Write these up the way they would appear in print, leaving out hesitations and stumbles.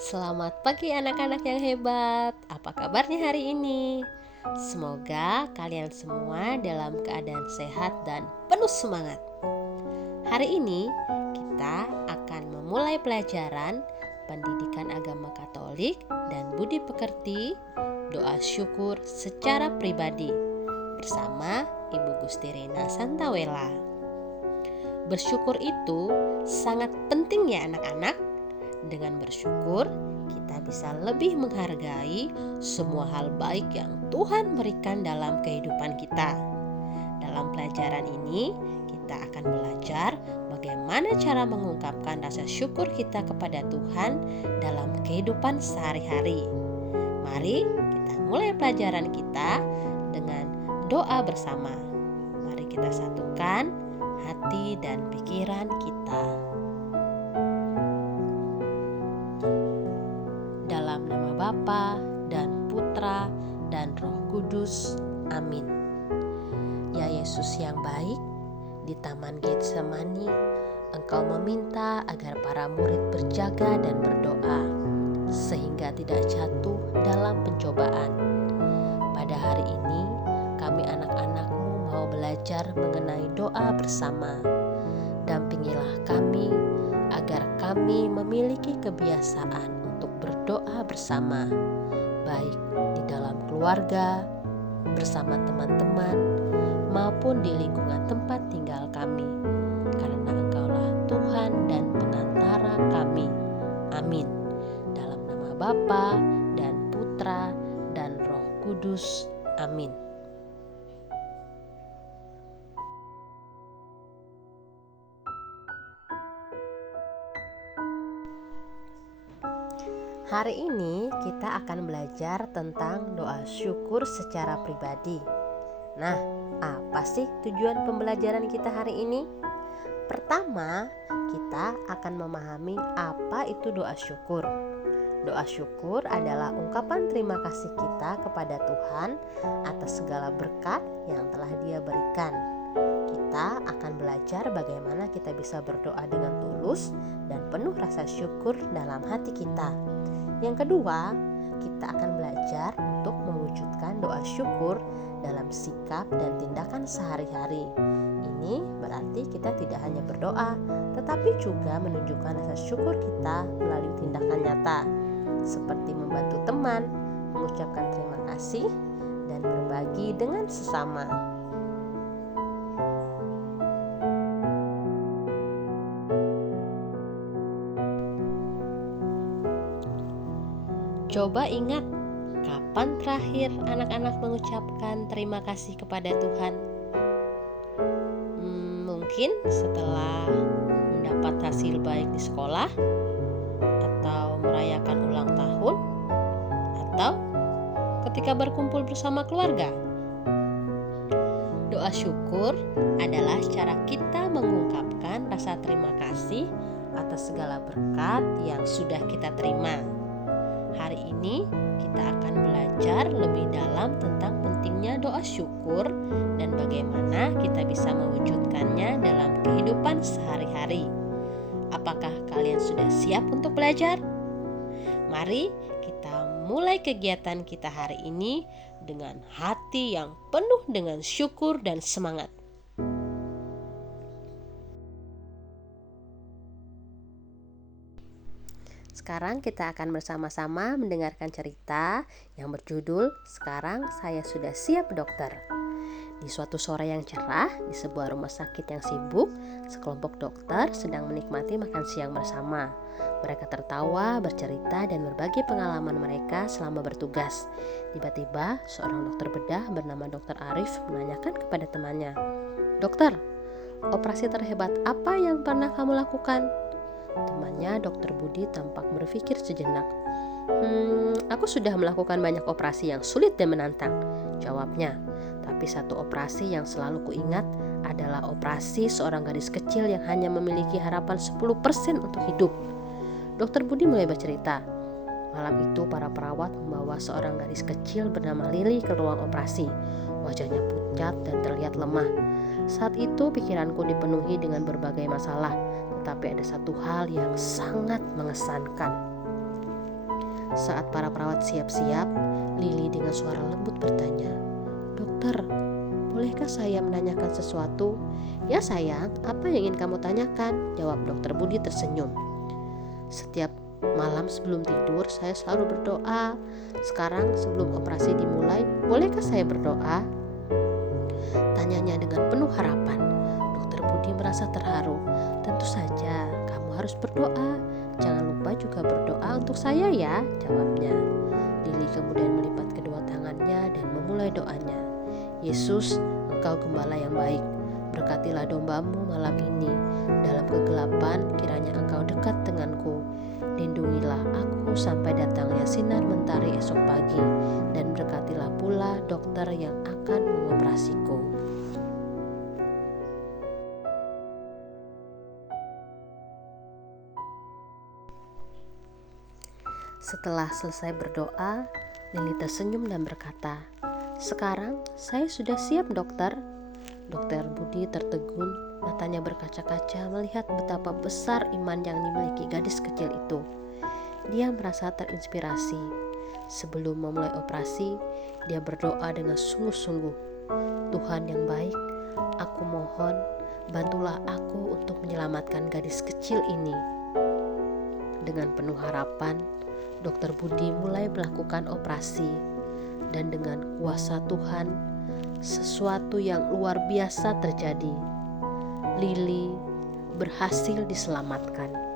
Selamat pagi anak-anak yang hebat. Apa kabarnya hari ini? Semoga kalian semua dalam keadaan sehat dan penuh semangat. Hari ini kita akan memulai pelajaran pendidikan agama Katolik dan budi pekerti, doa syukur secara pribadi bersama Ibu Gusti Rina Santawela. Bersyukur itu sangat penting ya anak-anak. Dengan bersyukur, kita bisa lebih menghargai semua hal baik yang Tuhan berikan dalam kehidupan kita. Dalam pelajaran ini, kita akan belajar bagaimana cara mengungkapkan rasa syukur kita kepada Tuhan dalam kehidupan sehari-hari. Mari kita mulai pelajaran kita dengan doa bersama. Mari kita satukan hati dan pikiran kita. Dalam nama Bapa dan Putra dan Roh Kudus. Amin. Ya Yesus yang baik, di Taman Getsemani, Engkau meminta agar para murid berjaga dan berdoa, sehingga tidak jatuh dalam pencobaan. Pada hari ini, kami anak-anak-Mu mau belajar mengenai doa bersama. Dampingilah kami, agar kami memiliki kebiasaan untuk berdoa bersama, baik di dalam keluarga, bersama teman-teman, maupun di lingkungan tempat tinggal kami, karena Engkaulah Tuhan dan pengantara kami. Amin. Dalam nama Bapa dan Putra dan Roh Kudus. Amin. Hari ini kita akan belajar tentang doa syukur secara pribadi. Nah, apa sih tujuan pembelajaran kita hari ini? Pertama, kita akan memahami apa itu doa syukur. Doa syukur adalah ungkapan terima kasih kita kepada Tuhan atas segala berkat yang telah Dia berikan. Kita akan belajar bagaimana kita bisa berdoa dengan tulus dan penuh rasa syukur dalam hati kita. Yang kedua, kita akan belajar untuk mewujudkan doa syukur dalam sikap dan tindakan sehari-hari. Ini berarti kita tidak hanya berdoa, tetapi juga menunjukkan rasa syukur kita melalui tindakan nyata, seperti membantu teman, mengucapkan terima kasih, dan berbagi dengan sesama. Coba ingat, kapan terakhir anak-anak mengucapkan terima kasih kepada Tuhan? Mungkin setelah mendapat hasil baik di sekolah, atau merayakan ulang tahun, atau ketika berkumpul bersama keluarga. Doa syukur adalah cara kita mengungkapkan rasa terima kasih atas segala berkat yang sudah kita terima. Hari ini kita akan belajar lebih dalam tentang pentingnya doa syukur dan bagaimana kita bisa mewujudkannya dalam kehidupan sehari-hari. Apakah kalian sudah siap untuk belajar? Mari kita mulai kegiatan kita hari ini dengan hati yang penuh dengan syukur dan semangat. Sekarang kita akan bersama-sama mendengarkan cerita yang berjudul Sekarang Saya Sudah Siap Dokter. Di suatu sore yang cerah, di sebuah rumah sakit yang sibuk, sekelompok dokter sedang menikmati makan siang bersama. Mereka tertawa, bercerita, dan berbagi pengalaman mereka selama bertugas. Tiba-tiba, seorang dokter bedah bernama Dr. Arif menanyakan kepada temannya, "Dokter, operasi terhebat apa yang pernah kamu lakukan?" Temannya Dr. Budi tampak berpikir sejenak. Aku sudah melakukan banyak operasi yang sulit dan menantang," jawabnya. "Tapi satu operasi yang selalu kuingat adalah operasi seorang gadis kecil yang hanya memiliki harapan 10% untuk hidup." Dr. Budi mulai bercerita. Malam itu para perawat membawa seorang gadis kecil bernama Lili ke ruang operasi. Wajahnya pucat dan terlihat lemah. Saat itu pikiranku dipenuhi dengan berbagai masalah, tetapi ada satu hal yang sangat mengesankan. Saat para perawat siap-siap, Lili dengan suara lembut bertanya, "Dokter, bolehkah saya menanyakan sesuatu?" "Ya sayang, apa yang ingin kamu tanyakan?" jawab Dokter Budi tersenyum. "Setiap malam sebelum tidur saya selalu berdoa. Sekarang sebelum operasi dimulai, bolehkah saya berdoa?" Tanyanya dengan penuh harapan. Dokter Budi merasa terharu. "Tentu saja, kamu harus berdoa. Jangan lupa juga berdoa untuk saya ya," jawabnya. Lili kemudian melipat kedua tangannya dan memulai doanya. "Yesus, Engkau gembala yang baik. Berkatilah dombamu malam ini. Dalam kegelapan kiranya Engkau dekat denganku. Lindungilah aku sampai datangnya sinar mentari esok pagi. Dan berkatilah pula dokter yang akan mengoperasiku." Setelah selesai berdoa, Lili tersenyum dan berkata, "Sekarang saya sudah siap, dokter." Dokter Budi tertegun, matanya berkaca-kaca melihat betapa besar iman yang dimiliki gadis kecil itu. Dia merasa terinspirasi. Sebelum memulai operasi, dia berdoa dengan sungguh-sungguh, "Tuhan yang baik, aku mohon bantulah aku untuk menyelamatkan gadis kecil ini." Dengan penuh harapan, Dokter Budi mulai melakukan operasi, dan dengan kuasa Tuhan, sesuatu yang luar biasa terjadi. Lili berhasil diselamatkan.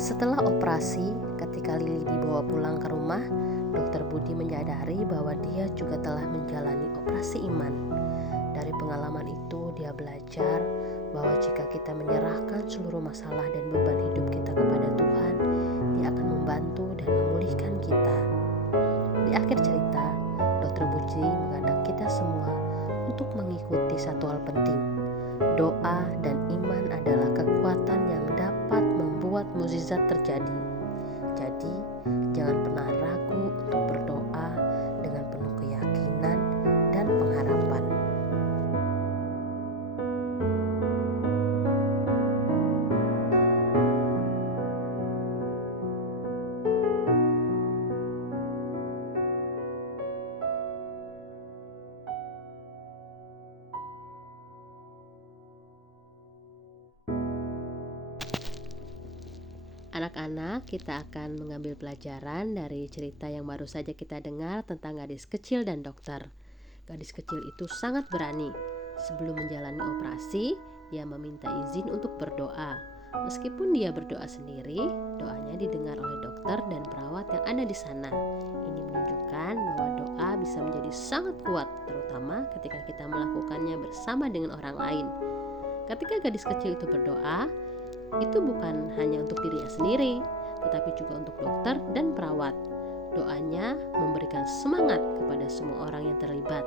Setelah operasi, ketika Lili dibawa pulang ke rumah, Dokter Budi menyadari bahwa dia juga telah menjalani operasi iman. Dari pengalaman itu, dia belajar bahwa jika kita menyerahkan seluruh masalah dan beban hidup kita kepada Tuhan, Dia akan membantu dan memulihkan kita. Di akhir cerita, Dokter Budi mengajak kita semua untuk mengikuti satu hal penting. Doa dan iman adalah kekuatan yang dapat membuat mukjizat terjadi. Jadi, jangan pernah ragu untuk berdoa dengan penuh keyakinan dan pengharapan. Anak-anak, kita akan mengambil pelajaran dari cerita yang baru saja kita dengar tentang gadis kecil dan dokter. Gadis kecil itu sangat berani. Sebelum menjalani operasi, dia meminta izin untuk berdoa. Meskipun dia berdoa sendiri, doanya didengar oleh dokter dan perawat yang ada di sana. Ini menunjukkan bahwa doa bisa menjadi sangat kuat, terutama ketika kita melakukannya bersama dengan orang lain. Ketika gadis kecil itu berdoa, itu bukan hanya untuk dirinya sendiri, tetapi juga untuk dokter dan perawat. Doanya memberikan semangat kepada semua orang yang terlibat.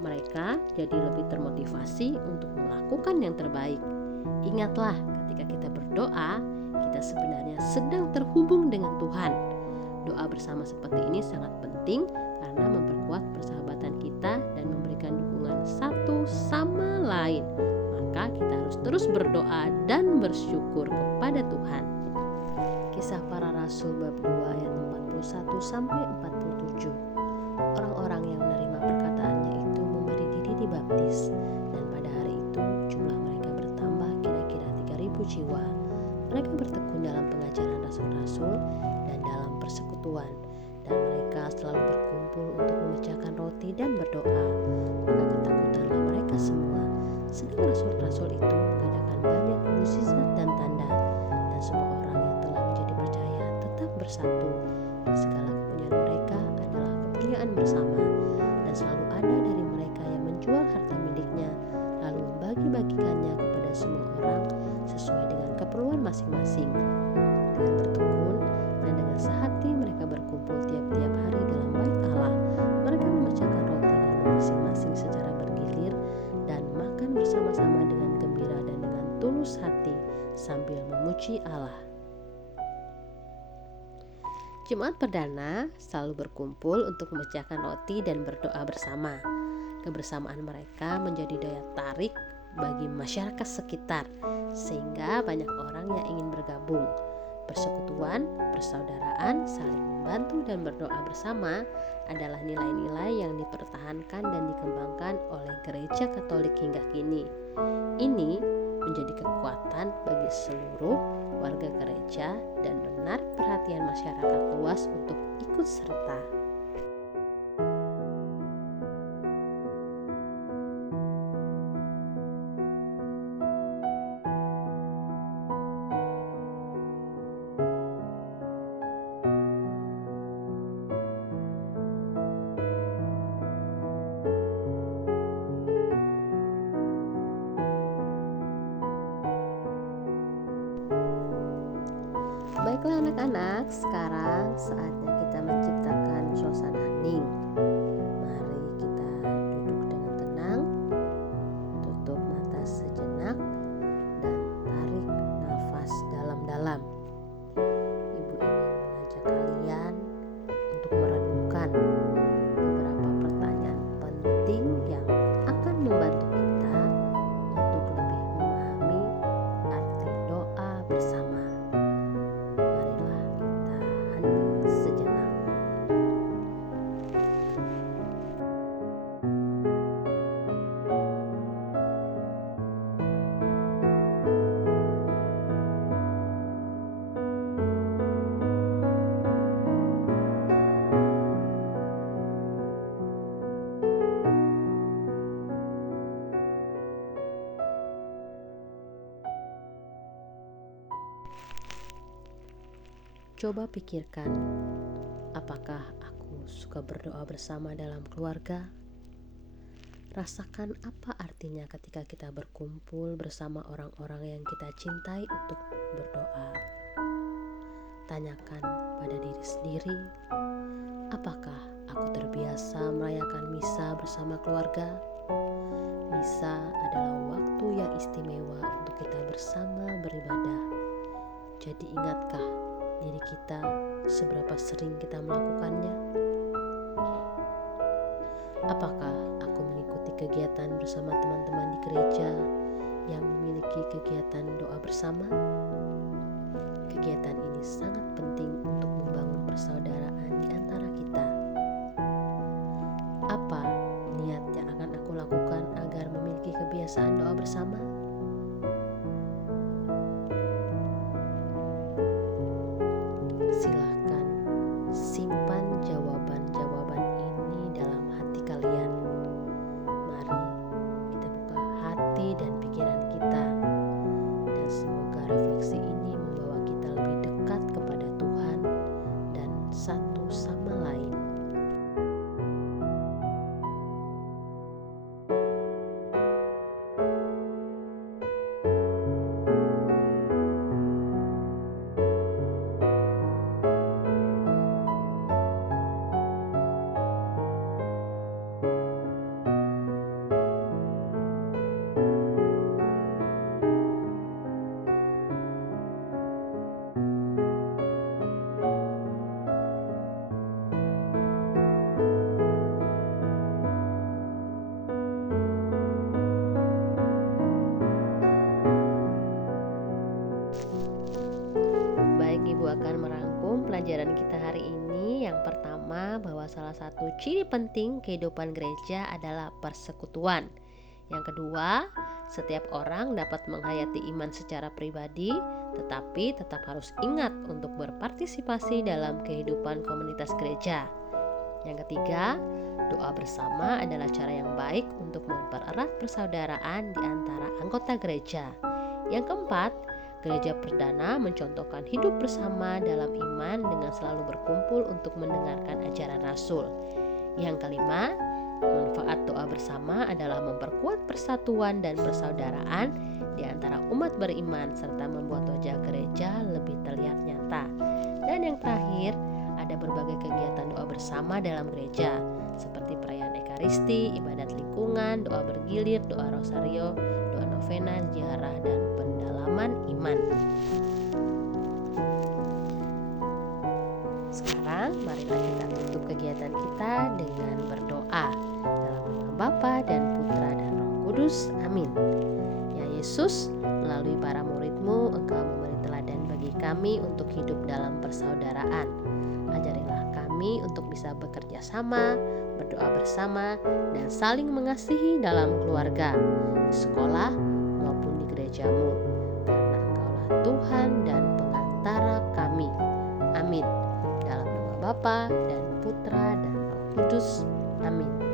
Mereka jadi lebih termotivasi untuk melakukan yang terbaik. Ingatlah, ketika kita berdoa, kita sebenarnya sedang terhubung dengan Tuhan. Doa bersama seperti ini sangat penting karena memperkuat persahabatan kita dan memberikan dukungan satu sama lain. Maka kita harus terus berdoa dan bersyukur kepada Tuhan. Kisah Para Rasul bab 2 ayat 41 sampai 47. Orang-orang yang menerima perkataannya itu memberi diri dibaptis, dan pada hari itu jumlah mereka bertambah kira-kira 3.000 jiwa. Mereka bertekun dalam pengajaran rasul-rasul dan dalam persekutuan, dan mereka selalu berkumpul untuk memecahkan roti dan berdoa. Maka ketakutanlah mereka semua. Sedang rasul-rasul itu mengadakan banyak mukjizat dan tanda, dan semua orang yang telah menjadi percaya tetap bersatu, dan segala kepunyaan mereka adalah kepunyaan bersama. Dan selalu ada dari mereka yang menjual harta miliknya, lalu membagi-bagikannya kepada semua orang sesuai dengan keperluan masing-masing. Dengan bertekun dan dengan sehati mereka berkumpul tiap-tiap hari dalam bait Allah. Mereka memecahkan roti di rumah masing-masing secara bergilir dan makan bersama-sama dengan gembira dan dengan tulus hati sambil memuji Allah. Jemaat perdana selalu berkumpul untuk memecahkan roti dan berdoa bersama. Kebersamaan mereka menjadi daya tarik bagi masyarakat sekitar, sehingga banyak orang yang ingin bergabung. Persekutuan, persaudaraan, saling membantu dan berdoa bersama adalah nilai-nilai yang dipertahankan dan dikembangkan oleh Gereja Katolik hingga kini. Ini menjadi kekuatan bagi seluruh warga gereja dan menarik perhatian masyarakat luas untuk ikut serta. Baiklah anak-anak, sekarang saatnya kita menciptakan suasana hening. Mari kita duduk dengan tenang, tutup mata sejenak, dan tarik nafas dalam-dalam. Ibu ingin mengajak kalian untuk merenungkan beberapa pertanyaan penting yang akan membantu kita untuk lebih memahami arti doa bersama. Marilah kita hening sejenak. Coba pikirkan, apakah aku suka berdoa bersama dalam keluarga? Rasakan apa artinya ketika kita berkumpul bersama orang-orang yang kita cintai untuk berdoa. Tanyakan pada diri sendiri, apakah aku terbiasa merayakan misa bersama keluarga? Misa adalah waktu yang istimewa untuk kita bersama beribadah. Jadi ingatkah diri kita seberapa sering kita melakukannya? Apakah aku mengikuti kegiatan bersama teman-teman di gereja yang memiliki kegiatan doa bersama? Kegiatan ini sangat penting untuk membangun persaudaraan di antara kita. Apa niat yang akan aku lakukan agar memiliki kebiasaan doa bersama? Silahkan simpan jawaban-jawaban ini dalam hati kalian. Mari kita buka hati dan pikiran kita, dan semoga refleksi ini membawa kita lebih dekat kepada Tuhan dan satu sama lain. Baik, Ibu akan merangkum pelajaran kita hari ini. Yang pertama, bahwa salah satu ciri penting kehidupan gereja adalah persekutuan. Yang kedua, setiap orang dapat menghayati iman secara pribadi, tetapi tetap harus ingat untuk berpartisipasi dalam kehidupan komunitas gereja. Yang ketiga, doa bersama adalah cara yang baik untuk mempererat persaudaraan di antara anggota gereja. Yang keempat, gereja perdana mencontohkan hidup bersama dalam iman dengan selalu berkumpul untuk mendengarkan ajaran Rasul. Yang kelima, manfaat doa bersama adalah memperkuat persatuan dan persaudaraan di antara umat beriman serta membuat wajah gereja lebih terlihat nyata. Dan yang terakhir, ada berbagai kegiatan doa bersama dalam gereja seperti perayaan Ekaristi, ibadat lingkungan, doa bergilir, doa rosario, doa novena, ziarah, dan pendalaman iman. Sekarang kami untuk hidup dalam persaudaraan. Ajarilah kami untuk bisa bekerja sama, berdoa bersama, dan saling mengasihi dalam keluarga, di sekolah, maupun di gerejamu. Karena Engkaulah Tuhan dan pengantara kami. Amin. Dalam nama Bapa dan Putra dan Roh Kudus. Amin.